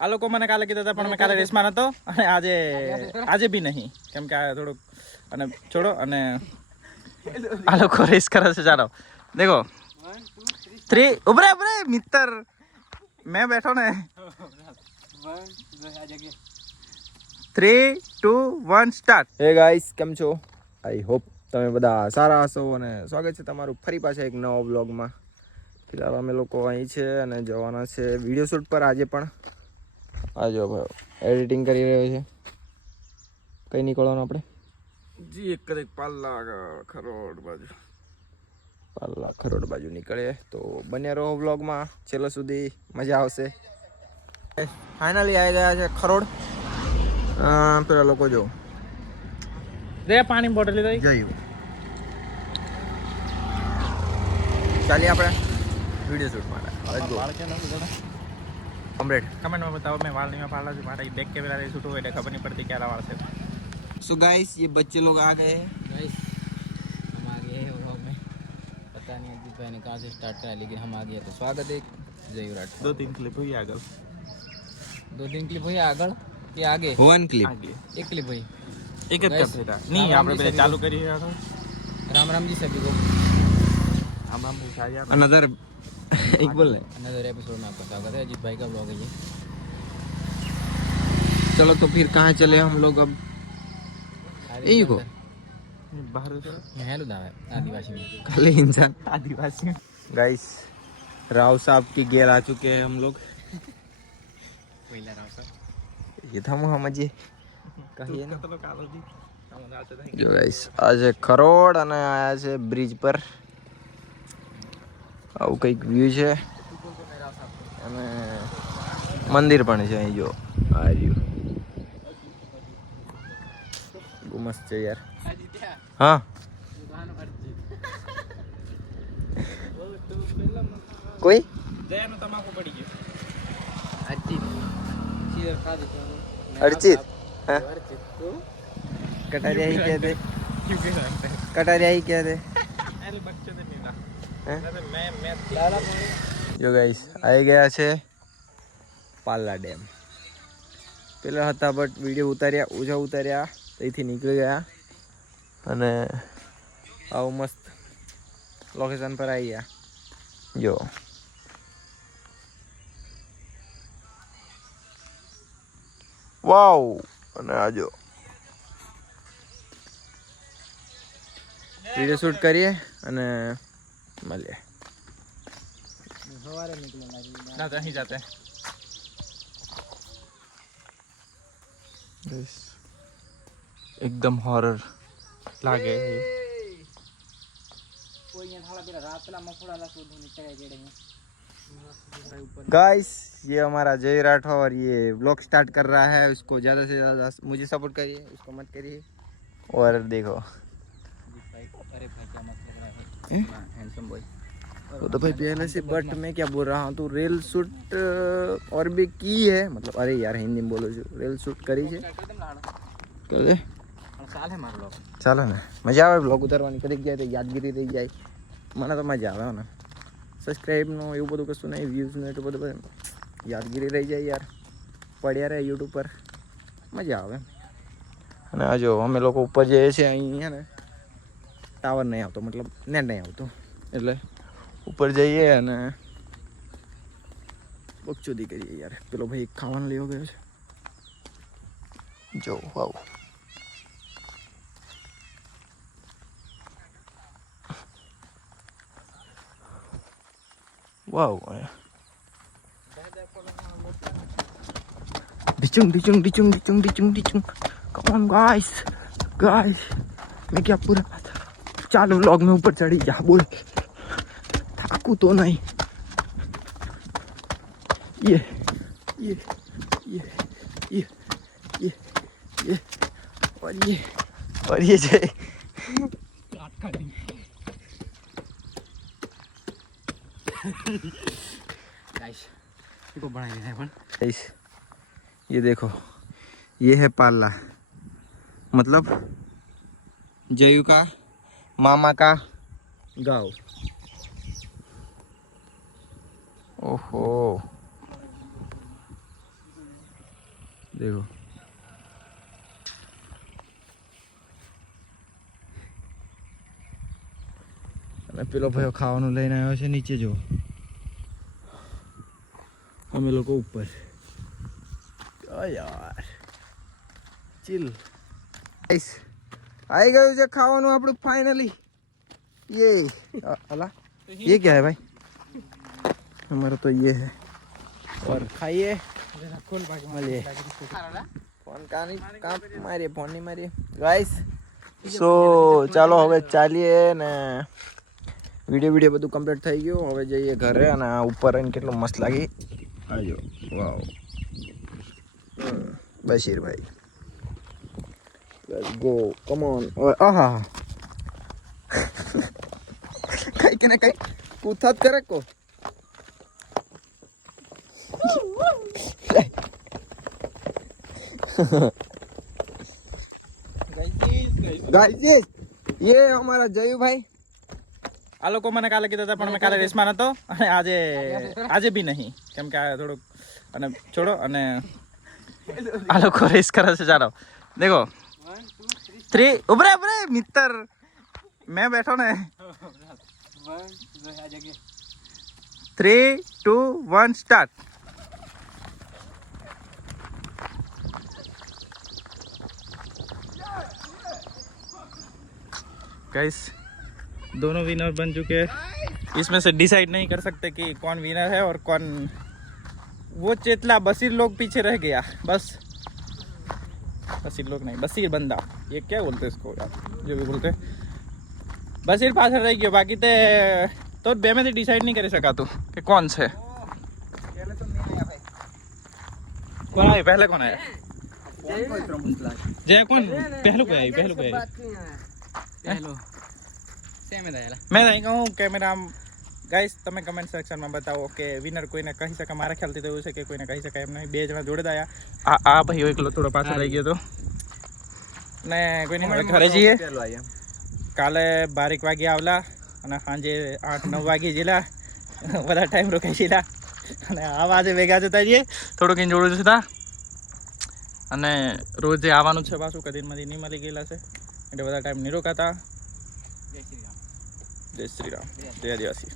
આ લોકો મને કાલે કીધા હતા પણ મેં કાલે રેસમાં નતો અને આજે બી નહીં કેમ કે આ થોડુંક અને છોડો અને આ લોકો રેસ કરે છે. ચાલો દેખો 3 ઉભરે મિત્ર मैं बैठो ने 3 2 1 स्टार्ट. હે ગાઈસ કેમ છો? આઈ હોપ તમે બધા સારા હશો અને સ્વાગત છે તમારું ફરી પાછા એક નવા વ્લોગમાં. ફિલહાલ અમે લોકો અહીં છે અને જવાના છે વિડીયો શૂટ પર આજે પણ. આજો ભાઈ એડિટિંગ કરી રહ્યો છે. કઈ નીકળવાનું આપણે? જી એક પાલ્લા ખરોડ બાજુ નીકળે તો બન્યા રહો વ્લોગમાં છેલ્લે સુધી મજા આવશે. ફાઇનલી આવી ગયા છે ખરોડ. પેલા લોકો જો દે પાણી બોટલ લીધો જોયું. ચાલીએ આપણે વિડીયો શૂટ માટે. કમ્પ્લીટ. કમેન્ટમાં બતાવો મેં વાળ नहीं पाला जो मारा बैक कैमरा से शूट हुआ है खबर नहीं पड़ती क्या वाल से. सो गाइस ये बच्चे लोग आ गए हैं. गाइस हम आ गए हैं व्लॉग में. पता नहीं अजीत भाई ने कहाँ से स्टार्ट करा लेकिन हम आ गए तो स्वागत है जय विराट. 2-3 क्लिप हुई आगे 2-3 क्लिप हुई आगળ કે આગે? One clip. एक क्लिप हुई. એક જ કરતા હતા નહીં આપણે પહેલા ચાલુ કરી રહ્યા હતા. राम राम जी सभी को. हम पूछा अनदर एक बोल रहे. अनदर एपिसोड में आपका स्वागत है. अजीत भाई का व्लॉग है ये. चलो तो फिर कहाँ चले हम लोग अब? यही को बाहर महल उदावे आदिवासी में. खाली इंसान. आदिवासी गाइस राव साहब की गेर आ चुके हैं हम लोग. पहिला राव सर ये था मुहम्मद जी कहिए ना. तो कालो जी જો ગાઈસ આજે ખરોડ અને આયા છે બ્રિજ પર. આવું કંઈક વ્યૂ છે અને મંદિર પણ છે અહીં જો આ રહ્યું. બહુ મસ્ત છે યાર. હા કોઈ જયાનો તમાકુ પડી ગયો. अजीत सीधर खा देते हैं. અર્ચિત अजीत तो कटारिया ही कहते. कटारिया ही कहते. अरे बच्चे ने नहीं ना हैं? अरे मैं लाला पानी. જો ગાઈસ આવી ગયા છે પાલ્લા ડેમ. પેલા હતા બટ વિડીયો ઉતાર્યા ઓછા ઉતાર્યા ત્યાંથી નીકળી ગયા અને આવું મસ્ત લોકેશન પર આવી ગયા. જો વાવ. અને આ જો વિડીયો શૂટ કરીએ અને મળીએ. हवारे निकले लागी. ना तो नहीं जाते एकदम हॉरर लागे कोई यहाँ थोड़ा बेरा रात ला मकोड़ा ला शोध होने चढ़ाई गेड़े में. गाइस ये हमारा जय राठौर ये ब्लॉग स्टार्ट कर रहा है. उसको ज़्यादा से ज़्यादा मुझे सपोर्ट करिए, उसको मत करिए. और देखो अरे भाई क्या मस्त लग रहा है. Handsome boy. वो तो भाई पहले से बट मैं क्या बोल रहा हूँ तो रेल शूट और भी की है मतलब. अरे यार हिंदी में बोलो जो रेल शूट करी है कर दे. साल है मारो लोग. ચાલો ને મજા આવે બ્લોગ ઉતારવાની. કદીક જાય તો યાદગીરી રહી જાય. મને તો મજા આવે ને. સબસ્ક્રાઈબનું એવું બધું કશું નહીં, વ્યૂઝનું એટલું બધું યાદગીરી રહી જાય યાર. પડ્યા રહે યુટ્યુબ પર મજા આવે. અને આ જો અમે લોકો ઉપર જઈએ છીએ અહીં છે ને ટાવર નહીં આવતો મતલબ નેટ નહીં આવતું એટલે ઉપર જઈએ અને બકચોદી કરીએ યાર. પેલો ભાઈ ખાવાનું લેવો ગયો છે જો. વાવ વાવ. डिचुंग डिचुंग डिचुंग डिचुंग डिचुंग डिचुंग. कम ऑन गाइस गाइस मैं क्या पूरा चालू व्लॉग में ऊपर चढ़ी जा बोल. थाकू तो नहीं. ये ये ये ये ये ये और ये जय गाइस इसको बनाए हैं अपन. गाइस ये देखो ये है पाला मतलब जयू का मामा का गाँव. ओहो દેખો અને પેલો ભાઈઓ ખાવાનું લઈને આવ્યો છે નીચે જો અમે લોકો ઉપર યાર ચિલ ગાઈસ આવી ગયું છે ખાવાનું આપણું ફાઇનલી ये अला ये क्या है भाई हमारा तो ये है और खाइए મળીએ ફોન મારીએ ફોન નહીં મારીએ ગાઈસ સો ચાલો હવે ચાલીએ ને વિડીયો બધું કમ્પ્લીટ થઈ ગયું હવે જઈએ ઘરે અને આ ઉપર આવીને કેટલું મસ્ત લાગી આજો વાવ બશીરભાઈ લેટ્સ ગો કમ ઓન આહા કઈ કે ના કઈ પૂછાત કરે કો ગાઈસ ये हमारा जयू भाई આ લોકો મને કાલે કીધા હતા પણ મેં કાલે રેસમાં નતો અને આજે બી નહીં કેમ કે આ થોડુંક અને છોડો અને આ લોકો રેસ કરે છે ચાલો દેખો 3 ઉભરે મિત્ર मैं बैठो ने 3 2 1 स्टार्ट गाइस दोनों विनर बन चुके हैं इसमें से डिसाइड नहीं कर सकते कि कौन विनर है और कौन वो चेतला बसीर लोग पीछे रह गया बस बसीर लोग नहीं बसीर बंदा ये क्या बोलते हैं इसको यार जो भी बोलते बसीर पाछળ રહી ગયો બાકી તે તો બે માંથી ડિસાઈડ નહીં કરી શકાતું કે કોણ છે કોણ આયા પહેલે કોણ આયા જય કોણ પહેલું કોઈ આવ્યું हेलो सेम है दादा मैं नहीं कहूँ कि मेरा गाइस તમે કમેન્ટ સેક્શનમાં બતાવો કે વિનર કોઈને કહી શકે મારા ખ્યાલથી તો એવું છે કે કોઈને કહી શકાય એમ નહીં બે જણા જોડે આયા આ ભાઈઓ એકલો થોડો પાછળ રહી ગયો તો ને કોઈને હવે ઘરે જઈએ કાલે 12 વાગે આવલા અને સાંજે 8-9 વાગે જેલા બધા ટાઈમ રોકાઈ જેલા અને આ વાજે ભેગા જતા જઈએ થોડુંક જોડું છે અને રોજ જે આવવાનું છે પાછું કદીરમાંથી નહીં મળી ગયેલા છે એટલે બધા ટાઈમ નહીં રોકાતા જય શ્રી રામ જય આદિવાસી